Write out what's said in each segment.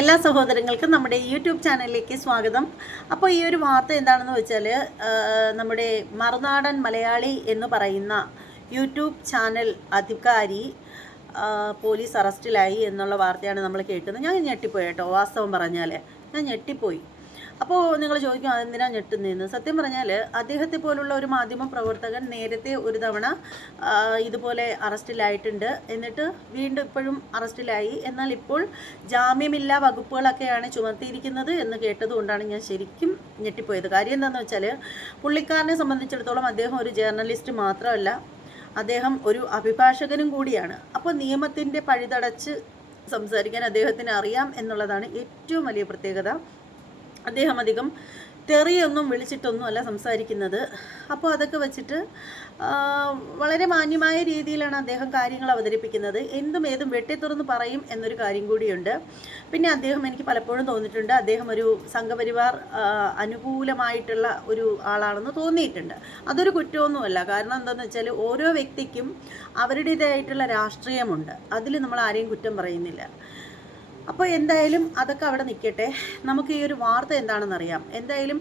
എല്ലാ സഹോദരങ്ങൾക്കും നമ്മുടെ യൂട്യൂബ് ചാനലിലേക്ക് സ്വാഗതം. അപ്പോൾ ഈ ഒരു വാർത്ത എന്താണെന്ന് വെച്ചാൽ നമ്മുടെ മറുനാടൻ മലയാളി എന്ന് പറയുന്ന യൂട്യൂബ് ചാനൽ അധികാരി പോലീസ് അറസ്റ്റിലായി എന്നുള്ള വാർത്തയാണ് നമ്മൾ കേൾക്കുന്നത്. ഞാൻ ഞെട്ടിപ്പോയി കേട്ടോ വാസ്തവം പറഞ്ഞാൽ. ഞാൻ ഞെട്ടിപ്പോയി. അപ്പോൾ നിങ്ങൾ ചോദിക്കും അതെന്തിനാ ഞെട്ടുന്നതെന്ന് സത്യം പറഞ്ഞാൽ അദ്ദേഹത്തെ പോലുള്ള ഒരു മാധ്യമ പ്രവർത്തകൻ നേരത്തെ ഒരു തവണ ഇതുപോലെ അറസ്റ്റിലായിട്ടുണ്ട്. എന്നിട്ട് വീണ്ടും ഇപ്പോഴും അറസ്റ്റിലായി. എന്നാൽ ഇപ്പോൾ ജാമ്യമില്ലാ വകുപ്പുകളൊക്കെയാണ് ചുമത്തിയിരിക്കുന്നത് എന്ന് കേട്ടതുകൊണ്ടാണ് ഞാൻ ശരിക്കും ഞെട്ടിപ്പോയത്. കാര്യം എന്താണെന്ന് വെച്ചാൽ പുള്ളിക്കാരനെ സംബന്ധിച്ചിടത്തോളം അദ്ദേഹം ഒരു ജേർണലിസ്റ്റ് മാത്രമല്ല. അദ്ദേഹം ഒരു അഭിഭാഷകനും കൂടിയാണ്. അപ്പോൾ നിയമത്തിന്റെ പഴുതടച്ച് സംസാരിക്കാൻ അദ്ദേഹത്തിന് അറിയാം എന്നുള്ളതാണ് ഏറ്റവും വലിയ പ്രത്യേകത. അദ്ദേഹം അധികം തെറിയൊന്നും വിളിച്ചിട്ടൊന്നും അല്ല സംസാരിക്കുന്നത്. അപ്പോൾ അതൊക്കെ വെച്ചിട്ട് വളരെ മാന്യമായ രീതിയിലാണ് അദ്ദേഹം കാര്യങ്ങൾ അവതരിപ്പിക്കുന്നത്. എന്തും ഏതും വെട്ടിത്തുറന്ന് പറയും എന്നൊരു കാര്യം കൂടിയുണ്ട്. പിന്നെ അദ്ദേഹം എനിക്ക് പലപ്പോഴും തോന്നിയിട്ടുണ്ട്. അദ്ദേഹം ഒരു സംഘപരിവാർ അനുകൂലമായിട്ടുള്ള ഒരു ആളാണെന്ന് തോന്നിയിട്ടുണ്ട്. അതൊരു കുറ്റമൊന്നുമല്ല. കാരണം എന്താണെന്ന് വെച്ചാൽ ഓരോ വ്യക്തിക്കും അവരുടേതായിട്ടുള്ള രാഷ്ട്രീയമുണ്ട്. അതിൽ നമ്മൾ ആരെയും കുറ്റം പറയുന്നില്ല. അപ്പോൾ എന്തായാലും അതൊക്കെ അവിടെ നിൽക്കട്ടെ നമുക്ക് ഈ ഒരു വാർത്ത എന്താണെന്ന് അറിയാം എന്തായാലും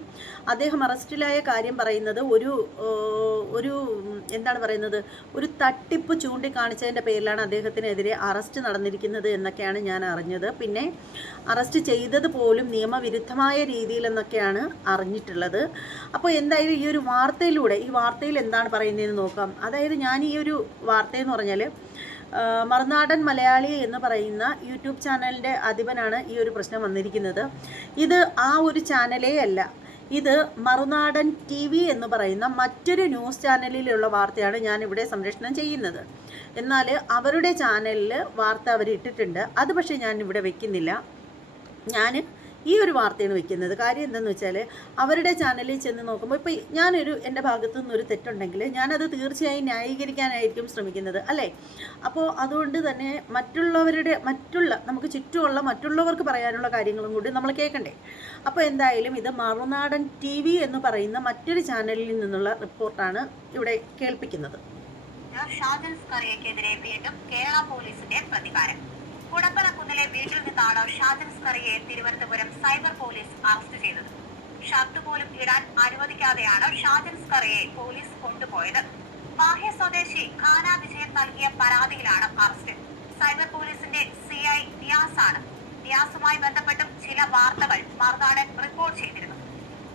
അദ്ദേഹം അറസ്റ്റിലായ കാര്യം പറയുന്നത് ഒരു ഒരു എന്താണ് പറയുന്നത്? ഒരു തട്ടിപ്പ് ചൂണ്ടിക്കാണിച്ചതിന്റെ പേരിലാണ് അദ്ദേഹത്തിനെതിരെ അറസ്റ്റ് നടന്നിരിക്കുന്നത് എന്നൊക്കെയാണ് ഞാൻ അറിഞ്ഞത്. പിന്നെ അറസ്റ്റ് ചെയ്തത് പോലും നിയമവിരുദ്ധമായ രീതിയിലെന്നൊക്കെയാണ് അറിഞ്ഞിട്ടുള്ളത്. അപ്പോൾ എന്തായാലും ഈ ഒരു വാർത്തയിലൂടെ ഈ വാർത്തയിൽ എന്താണ് പറയുന്നതെന്ന് നോക്കാം. അതായത് ഞാൻ ഈ ഒരു വാർത്തയെന്ന് പറഞ്ഞാൽ മറുനാടൻ മലയാളി എന്ന് പറയുന്ന യൂട്യൂബ് ചാനലിന്റെ അധിപനാണ് ഈ ഒരു പ്രശ്നം വന്നിരിക്കുന്നത്. ഇത് ആ ഒരു ചാനലേ അല്ല. ഇത് മറുനാടൻ ടി വി എന്ന് പറയുന്ന മറ്റൊരു ന്യൂസ് ചാനലിലുള്ള വാർത്തയാണ് ഞാൻ ഇവിടെ സംരക്ഷണം ചെയ്യുന്നത്. എന്നാൽ അവരുടെ ചാനലിൽ വാർത്ത അവർ ഇട്ടിട്ടുണ്ട് അത് പക്ഷേ ഞാൻ ഇവിടെ വെക്കുന്നില്ല. ഞാൻ ഈ ഒരു വാർത്തയാണ് വെക്കുന്നത്. കാര്യം എന്താണെന്ന് വെച്ചാൽ അവരുടെ ചാനലിൽ ചെന്ന് നോക്കുമ്പോൾ ഇപ്പോൾ ഞാനൊരു എന്റെ ഭാഗത്തു നിന്നൊരു തെറ്റുണ്ടെങ്കിൽ ഞാനത് തീർച്ചയായും ന്യായീകരിക്കാനായിരിക്കും ശ്രമിക്കുന്നത് അല്ലേ? അപ്പോൾ അതുകൊണ്ട് തന്നെ മറ്റുള്ളവരുടെ മറ്റുള്ള നമുക്ക് ചുറ്റുമുള്ള മറ്റുള്ളവർക്ക് പറയാനുള്ള കാര്യങ്ങളും കൂടി നമ്മൾ കേൾക്കണ്ടേ അപ്പോൾ എന്തായാലും ഇത് മറുനാടൻ ടി വി എന്ന് പറയുന്ന മറ്റൊരു ചാനലിൽ നിന്നുള്ള റിപ്പോർട്ടാണ് ഇവിടെ കേൾപ്പിക്കുന്നത്. ഷാജൻ സ്കറിയക്കെതിരെ വീണ്ടും കേരള പോലീസിന്റെ പ്രതികാരം. കുടപ്പനക്കുന്നിലെ നിന്നാണ് ഷാജൻ സ്കറിയെ തിരുവനന്തപുരം സൈബർ പോലീസ് അറസ്റ്റ് ചെയ്തത്. ഷർട്ട് പോലും ഇടാൻ അനുവദിക്കാതെയാണ് ഷാജൻ സ്കറിയെ പോലീസ് കൊണ്ടുപോയത്. ബാഹ്യ സ്വദേശി ഖാന വിജയൻ നൽകിയ പരാതിയിലാണ് അറസ്റ്റ്. സൈബർ പോലീസിന്റെ സി ഐ ആണ് നിയാസുമായി ബന്ധപ്പെട്ടും ചില വാർത്തകൾ മറുനാടൻ റിപ്പോർട്ട് ചെയ്തിരുന്നു.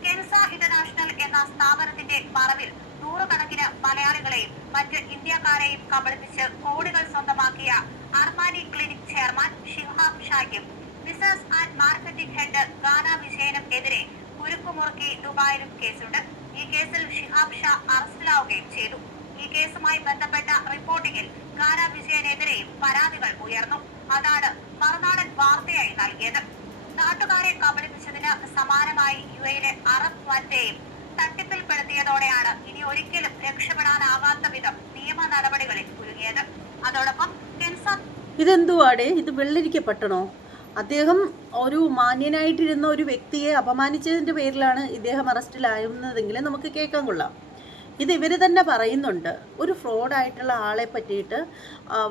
കെൻസ ഇന്റർനാഷണൽ എന്ന സ്ഥാപനത്തിന്റെ മറവിൽ നൂറുകണക്കിന് മലയാളികളെയും മറ്റ് ഇന്ത്യക്കാരെയും കബളിപ്പിച്ച് കോടികൾ സ്വന്തമാക്കിയ Armani clinic chairman Shihab. ഷായ്ക്കും business and marketing head Gana വിജയനും എതിരെ കുരുക്കുമുറുക്കി ദുബായിലും കേസുണ്ട്. ഈ കേസിൽ ഷിഹാബ് ഷാ അറസ്റ്റിലാവുകയും ചെയ്തു. ഈ കേസുമായി ബന്ധപ്പെട്ട റിപ്പോർട്ടിംഗിൽ ഗാന വിജയനെതിരെയും പരാതികൾ ഉയർന്നു. അതാണ് മറുനാടൻ വാർത്തയായി നൽകിയത്. നാട്ടുകാരെ കബളിപ്പിച്ചതിന് സമാനമായി യു എയിലെ അറബ് വനിതയും തട്ടിപ്പിൽപ്പെടുത്തിയതോടെയാണ് ഇനി ഒരിക്കലും രക്ഷപ്പെടാനാകാത്ത വിധം നിയമ നടപടികളിൽ കുരുങ്ങിയത്. അതോടൊപ്പം ഇതെന്തുവാടേ? ഇത് വെള്ളരിക്കപ്പെട്ടണോ? അദ്ദേഹം ഒരു മാന്യനായിട്ടിരുന്ന ഒരു വ്യക്തിയെ അപമാനിച്ചതിന്റെ പേരിലാണ് ഇദ്ദേഹം അറസ്റ്റിലായിരുന്നതെങ്കിൽ നമുക്ക് കേൾക്കാൻ കൊള്ളാം. ഇത് ഇവർ തന്നെ പറയുന്നുണ്ട്. ഒരു ഫ്രോഡായിട്ടുള്ള ആളെ പറ്റിയിട്ട്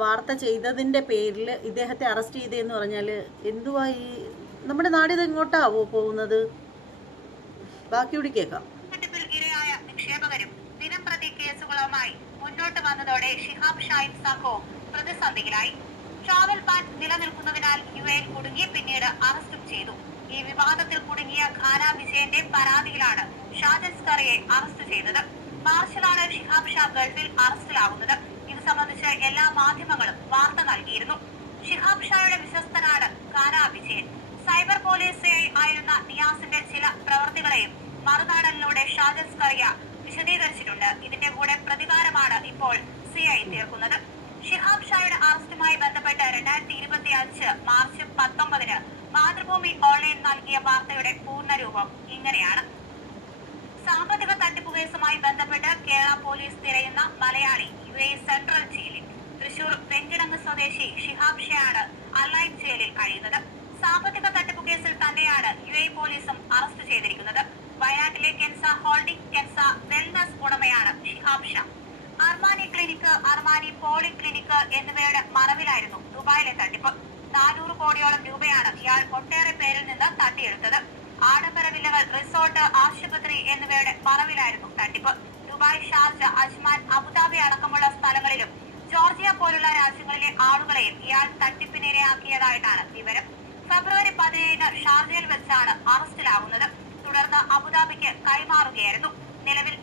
വാർത്ത ചെയ്തതിന്റെ പേരിൽ ഇദ്ദേഹത്തെ അറസ്റ്റ് ചെയ്തതെന്ന് പറഞ്ഞാൽ എന്തുവായി ഈ നമ്മുടെ നാടിത് എങ്ങോട്ടാവോ പോകുന്നത്? ബാക്കി കൂടി കേൾക്കാം. നിക്ഷേപകരും ദിനംപ്രതി കേസുകളുമായി മുന്നോട്ട് വന്നതോടെ ഷിഹാബ് ഷായും സംഘവും പ്രതിസന്ധിയിലായി ട്രാവൽ ബാൻ നിലനിൽക്കുന്നതിനാൽ യു എ കുടുങ്ങി പിന്നീട് അറസ്റ്റും ചെയ്തു. ഈ വിവാദത്തിൽ കുടുങ്ങിയ ഖാന വിജയന്റെ പരാതിയിലാണ് ഷാജൻസ്കറിയെ അറസ്റ്റ് ചെയ്തത്. മാർച്ചിലാണ് ഷിഹാബ് ഷാ ഗൾഫിൽ അറസ്റ്റിലാവുന്നത്. ഇത് സംബന്ധിച്ച് എല്ലാ മാധ്യമങ്ങളും വാർത്ത നൽകിയിരുന്നു. ഷിഹാബ് ഷായുടെ വിശ്വസ്തനാണ് ഖാന വിജയൻ. സൈബർ പോലീസ് ആയിരുന്ന നിയാസിന്റെ ചില പ്രവർത്തികളെയും മറുനാടനിലൂടെ ഷാജൻസ്കറിയ വിശദീകരിച്ചിട്ടുണ്ട്. ഇതിന്റെ കൂടെ പ്രതികാരമാണ് ഇപ്പോൾ സിഐ തീർക്കുന്നത്. ഷിഹാബ് ഷായുടെ അറസ്റ്റുമായി ബന്ധപ്പെട്ട് രണ്ടായിരത്തി ഇരുപത്തി അഞ്ച് മാർച്ച് പത്തൊമ്പതിന് മാതൃഭൂമി ഓൺലൈൻ നൽകിയ വാർത്തയുടെ പൂർണരൂപം ഇങ്ങനെയാണ്. സാമ്പത്തിക തട്ടിപ്പ് കേസുമായി ബന്ധപ്പെട്ട് കേരള പോലീസ് തിരയുന്ന മലയാളി യു എ സെൻട്രൽ ജയിലിൽ. തൃശൂർ വെങ്കിടങ്ങ് സ്വദേശി ഷിഹാബ് ഷയാണ് അലൈൻ ജയിലിൽ കഴിയുന്നത്. സാമ്പത്തിക തട്ടിപ്പ് കേസിൽ തന്നെയാണ് യു എ പോലീസും അറസ്റ്റ് ചെയ്തിരിക്കുന്നത്. വയനാട്ടിലെ കെൻസ ഹോൾഡിംഗ് കെൻസ വെൽനസ് ഉടമയാണ് Shihab Shah. Armani clinic Armani poly clinic എന്നിവയുടെ മറവിലായിരുന്നു ദുബായിലെ തട്ടിപ്പ് നാനൂറ് കോടിയോളം രൂപയാണ് ഇയാൾ ഒട്ടേറെ പേരിൽ നിന്ന് തട്ടിയെടുത്തത്. ആഡംബര വില്ലകൾ റിസോർട്ട് ആശുപത്രി എന്നിവയുടെ മറവിലായിരുന്നു തട്ടിപ്പ്. ദുബായ് ഷാർജ അജ്മാൻ അബുദാബി അടക്കമുള്ള സ്ഥലങ്ങളിലും ജോർജിയ പോലുള്ള രാജ്യങ്ങളിലെ ആളുകളെയും ഇയാൾ തട്ടിപ്പിനിരയാക്കിയതായിട്ടാണ് വിവരം. ഫെബ്രുവരി പതിനേഴിന് ഷാർജയിൽ വെച്ചാണ് അറസ്റ്റിലാവുന്നത്. തുടർന്ന് അബുദാബിക്ക് കൈമാറുകയായിരുന്നു.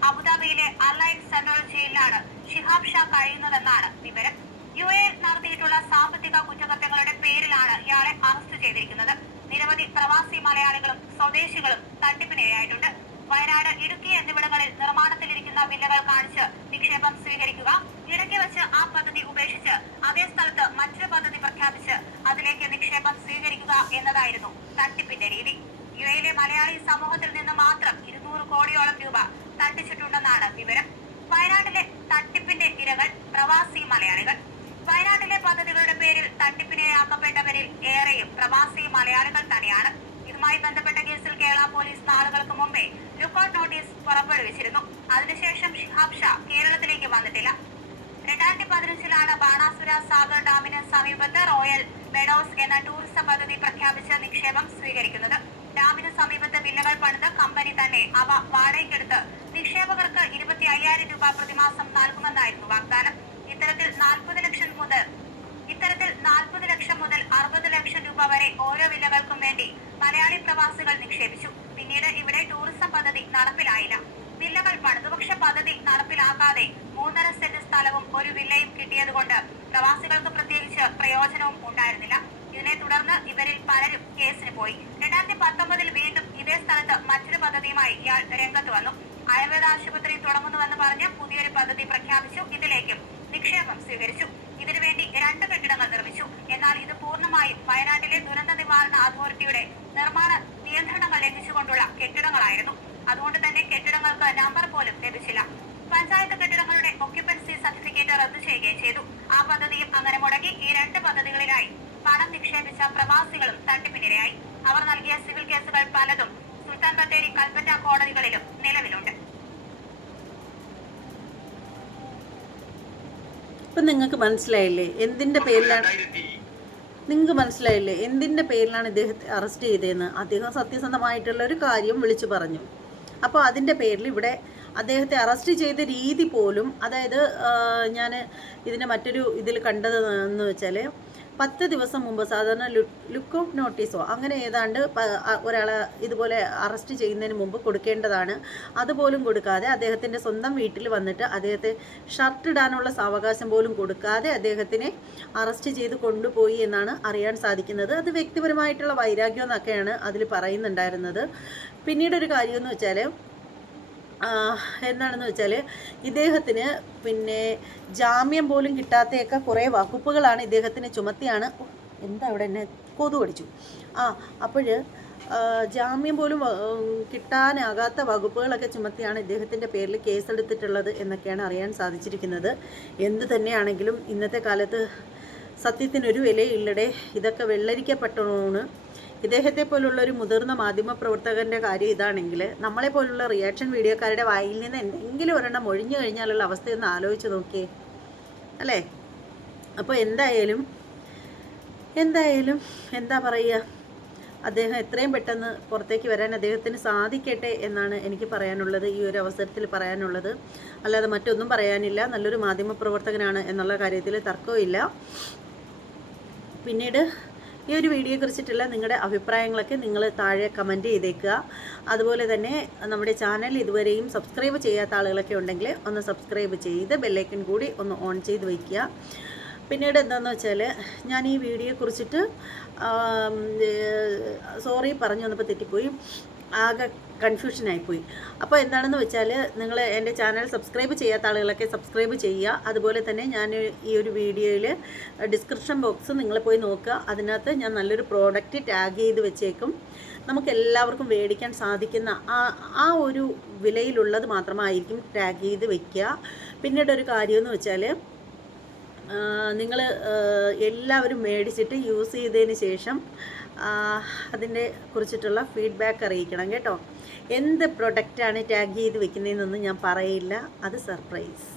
അബുദാബിയിലെ അലൈൻ സെൻട്രൽ ജയിലിലാണ് ഷിഹാബ് ഷാ കഴിയുന്നതെന്നാണ് വിവരം. യു എ നടത്തിയിട്ടുള്ള സാമ്പത്തിക കുറ്റകൃത്യങ്ങളുടെ പേരിലാണ് ഇയാളെ അറസ്റ്റ് ചെയ്തിരിക്കുന്നത്. നിരവധി പ്രവാസി മലയാളികളും സ്വദേശികളും തട്ടിപ്പിനിരയായിട്ടുണ്ട്. വയനാട് ഇടുക്കി എന്നിവിടങ്ങളിൽ നിർമ്മാണത്തിലിരിക്കുന്ന വില്ലകൾ കാണിച്ച് നിക്ഷേപം സ്വീകരിക്കുക. ഇടയ്ക്ക് വെച്ച് ആ പദ്ധതി ഉപേക്ഷിച്ച് അതേ സ്ഥലത്ത് മറ്റൊരു പദ്ധതി പ്രഖ്യാപിച്ച് അതിലേക്ക് നിക്ഷേപം സ്വീകരിക്കുക എന്നതായിരുന്നു തട്ടിപ്പിന്റെ രീതി. യു എയിലെ മലയാളി സമൂഹത്തിൽ നിന്ന് മാത്രം ഇരുന്നൂറ് കോടിയോളം രൂപ തട്ടിച്ചിട്ടുണ്ടെന്നാണ് വിവരം. വയനാട്ടിലെ തട്ടിപ്പിന്റെ ഇരകൾ പ്രവാസി മലയാളികൾ. വയനാട്ടിലെ പദ്ധതികളുടെ പേരിൽ തട്ടിപ്പിനിരയാക്കപ്പെട്ടവരിൽ ഏറെയും പ്രവാസി മലയാളികൾ തന്നെയാണ്. ഇതുമായി ബന്ധപ്പെട്ട കേസിൽ കേരള പോലീസ് നാളുകൾക്ക് മുമ്പേ ലുക്കൌട്ട് നോട്ടീസ് പുറപ്പെടുവിച്ചിരുന്നു. അതിനുശേഷം ഷിഹാബ് ഷാ കേരളത്തിലേക്ക് വന്നിട്ടില്ല. രണ്ടായിരത്തി പതിനഞ്ചിലാണ് ബാണാസുര സാഗർ ഡാമിന് സമീപത്ത് റോയൽ മെഡോസ് എന്ന ടൂറിസം പദ്ധതി പ്രഖ്യാപിച്ച നിക്ഷേപം സ്വീകരിക്കുന്നത്. ഡാമിന് സമീപത്ത് വില്ലകൾ പണിത് കമ്പനി തന്നെ അവ വാടകയ്ക്കെടുത്ത് നിക്ഷേപകർക്ക് ഇരുപത്തി അയ്യായിരം രൂപ പ്രതിമാസം നൽകുമെന്നായിരുന്നു വാഗ്ദാനം. ഇത്തരത്തിൽ നാൽപ്പത് ലക്ഷം മുതൽ ഇത്തരത്തിൽ നാൽപ്പത് ലക്ഷം മുതൽ അറുപത് ലക്ഷം രൂപ വരെ ഓരോ വില്ലകൾക്കും വേണ്ടി മലയാളി പ്രവാസികൾ നിക്ഷേപിച്ചു. പിന്നീട് ഇവിടെ ടൂറിസം പദ്ധതി നടപ്പിലായില്ല. വില്ലകൾ പണിതു പക്ഷെ പദ്ധതി നടപ്പിലാക്കാതെ മൂന്നര സെന്റ് സ്ഥലവും ഒരു വില്ലയും കിട്ടിയതുകൊണ്ട് പ്രവാസികൾക്ക് പ്രത്യേകിച്ച് പ്രയോജനവും ഉണ്ടായിരുന്നില്ല. ഇതിനെ തുടർന്ന് ഇവരിൽ പലരും കേസിന് പോയി. രണ്ടായിരത്തി പത്തൊമ്പതിൽ വീണ്ടും ഇതേ സ്ഥലത്ത് മറ്റൊരു പദ്ധതിയുമായി ഇയാൾ രംഗത്ത് വന്നു. ആയുർവേദ ആശുപത്രി തുടങ്ങുന്നുവെന്ന് പറഞ്ഞ് പുതിയൊരു പദ്ധതി പ്രഖ്യാപിച്ചു. ഇതിലേക്കും നിക്ഷേപം സ്വീകരിച്ചു. ഇതിനുവേണ്ടി രണ്ട് കെട്ടിടങ്ങൾ നിർമ്മിച്ചു. എന്നാൽ ഇത് പൂർണമായും വയനാട്ടിലെ ദുരന്ത നിവാരണ അതോറിറ്റിയുടെ നിർമ്മാണ നിയന്ത്രണങ്ങൾ ലംഘിച്ചുകൊണ്ടുള്ള കെട്ടിടങ്ങളായിരുന്നു. അതുകൊണ്ട് തന്നെ കെട്ടിടങ്ങൾക്ക് നമ്പർ പോലും ലഭിച്ചില്ല. പഞ്ചായത്ത് കെട്ടിടങ്ങളുടെ ഒക്യുപ്പൻസി സർട്ടിഫിക്കറ്റ് റദ്ദു ചെയ്യുകയും ചെയ്തു. ആ പദ്ധതിയും അങ്ങനെ മുടങ്ങി ഈ രണ്ട് പദ്ധതികളിലായി പണം നിക്ഷേപിച്ച പ്രവാസികളും തട്ടിപ്പിനിരയായി. അവർ നൽകിയ സിവിൽ കേസുകൾ പലതും ബത്തേരി കൽപ്പറ്റ കോടതികളിലും നിലവിലുണ്ട്. ഇപ്പം നിങ്ങൾക്ക് മനസ്സിലായില്ലേ? എന്തിന്റെ പേരിലാണ് നിങ്ങൾക്ക് മനസ്സിലായില്ലേ? എന്തിന്റെ പേരിലാണ് ഇദ്ദേഹത്തെ അറസ്റ്റ് ചെയ്തതെന്ന്? അദ്ദേഹം സത്യസന്ധമായിട്ടുള്ള ഒരു കാര്യം വിളിച്ചു പറഞ്ഞു. അപ്പോൾ അതിന്റെ പേരിൽ ഇവിടെ അദ്ദേഹത്തെ അറസ്റ്റ് ചെയ്ത രീതി പോലും അതായത് ഞാൻ ഇതിന്റെ മറ്റൊരു ഇതിൽ കണ്ടത് എന്ന് വെച്ചാൽ പത്ത് ദിവസം മുമ്പ് സാധാരണ ലുക്ക് ഔട്ട് നോട്ടീസോ അങ്ങനെ ഏതാണ്ട് ഒരാളെ ഇതുപോലെ അറസ്റ്റ് ചെയ്യുന്നതിന് മുമ്പ് കൊടുക്കേണ്ടതാണ്. അതുപോലും കൊടുക്കാതെ അദ്ദേഹത്തിന്റെ സ്വന്തം വീട്ടിൽ വന്നിട്ട് അദ്ദേഹത്തെ ഷർട്ട് ഇടാനുള്ള സാവകാശം പോലും കൊടുക്കാതെ അദ്ദേഹത്തിനെ അറസ്റ്റ് ചെയ്ത് കൊണ്ടുപോയി എന്നാണ് അറിയാൻ സാധിക്കുന്നത്. അത് വ്യക്തിപരമായിട്ടുള്ള വൈരാഗ്യം എന്നൊക്കെയാണ് അതിൽ പറയുന്നുണ്ടായിരുന്നത്. പിന്നീടൊരു കാര്യം എന്ന് വെച്ചാൽ എന്താണെന്ന് വെച്ചാൽ ഇദ്ദേഹത്തിന് പിന്നെ ജാമ്യം പോലും കിട്ടാത്തയൊക്കെ കുറേ വകുപ്പുകളാണ് ഇദ്ദേഹത്തിന് ചുമത്തിയാണ്. എന്താ അവിടെ എന്നെ കൊതു അടിച്ചു ആ അപ്പോൾ ജാമ്യം പോലും കിട്ടാനാകാത്ത വകുപ്പുകളൊക്കെ ചുമത്തിയാണ് ഇദ്ദേഹത്തിന്റെ പേരിൽ കേസെടുത്തിട്ടുള്ളത് എന്നൊക്കെയാണ് അറിയാൻ സാധിച്ചിരിക്കുന്നത്. എന്ത് തന്നെയാണെങ്കിലും ഇന്നത്തെ കാലത്ത് സത്യത്തിനൊരു വിലയില്ലടെ. ഇതൊക്കെ വെള്ളരിക്കപ്പെട്ടോണ്. ഇദ്ദേഹത്തെ പോലുള്ള ഒരു മുതിർന്ന മാധ്യമ പ്രവർത്തകന്റെ കാര്യം ഇതാണെങ്കിൽ നമ്മളെ പോലുള്ള റിയാക്ഷൻ വീഡിയോക്കാരുടെ വായിൽ നിന്ന് എന്തെങ്കിലും ഒരെണ്ണം ഒഴിഞ്ഞു കഴിഞ്ഞാലുള്ള അവസ്ഥയൊന്ന് ആലോചിച്ച് നോക്കിയേ. അല്ലേ? അപ്പോൾ എന്തായാലും എന്തായാലും എന്താ പറയുക? അദ്ദേഹം എത്രയും പെട്ടെന്ന് പുറത്തേക്ക് വരാൻ അദ്ദേഹത്തിന് സാധിക്കട്ടെ എന്നാണ് എനിക്ക് പറയാനുള്ളത് ഈ ഒരു അവസരത്തിൽ പറയാനുള്ളത്. അല്ലാതെ മറ്റൊന്നും പറയാനില്ല. നല്ലൊരു മാധ്യമ പ്രവർത്തകനാണ് എന്നുള്ള കാര്യത്തിൽ തർക്കമില്ല പിന്നീട് ഈ ഒരു വീഡിയോയെ കുറിച്ചിട്ടുള്ള നിങ്ങളുടെ അഭിപ്രായങ്ങളൊക്കെ നിങ്ങൾ താഴെ കമന്റ് ചെയ്തേക്കുക. അതുപോലെ തന്നെ നമ്മുടെ ചാനൽ ഇതുവരെയും സബ്സ്ക്രൈബ് ചെയ്യാത്ത ആളുകളൊക്കെ ഉണ്ടെങ്കിൽ ഒന്ന് സബ്സ്ക്രൈബ് ചെയ്ത് ബെല്ലൈക്കൺ കൂടി ഒന്ന് ഓൺ ചെയ്ത് വയ്ക്കുക പിന്നീട് എന്താണെന്ന് വെച്ചാൽ ഞാൻ ഈ വീഡിയോയെക്കുറിച്ചിട്ട് സോറി പറഞ്ഞു വന്നപ്പോൾ തെറ്റിപ്പോയി. ആകെ കൺഫ്യൂഷനായിപ്പോയി. അപ്പോൾ എന്താണെന്ന് വെച്ചാൽ നിങ്ങൾ എന്റെ ചാനൽ സബ്സ്ക്രൈബ് ചെയ്യാത്ത ആളുകളൊക്കെ സബ്സ്ക്രൈബ് ചെയ്യുക. അതുപോലെ തന്നെ ഞാൻ ഈ ഒരു വീഡിയോയിൽ ഡിസ്ക്രിപ്ഷൻ ബോക്സ് നിങ്ങൾ പോയി നോക്കുക. അതിനകത്ത് ഞാൻ നല്ലൊരു പ്രോഡക്റ്റ് ടാഗ് ചെയ്ത് വെച്ചേക്കും. നമുക്ക് എല്ലാവർക്കും മേടിക്കാൻ സാധിക്കുന്ന ആ ആ ഒരു വിലയിലുള്ളത് മാത്രമായിരിക്കും ടാഗ് ചെയ്ത് വെക്കുക. പിന്നീട് ഒരു കാര്യമെന്ന് വെച്ചാൽ നിങ്ങൾ എല്ലാവരും മേടിച്ചിട്ട് യൂസ് ചെയ്തതിന് ശേഷം അതിന്റെ കുറിച്ചിട്ടുള്ള ഫീഡ്ബാക്ക് അറിയിക്കണം കേട്ടോ. എന്ത് പ്രൊഡക്റ്റാണ് ടാഗ് ചെയ്ത് വെക്കുന്നതെന്നൊന്നും ഞാൻ പറയില്ല. അത് സർപ്രൈസ്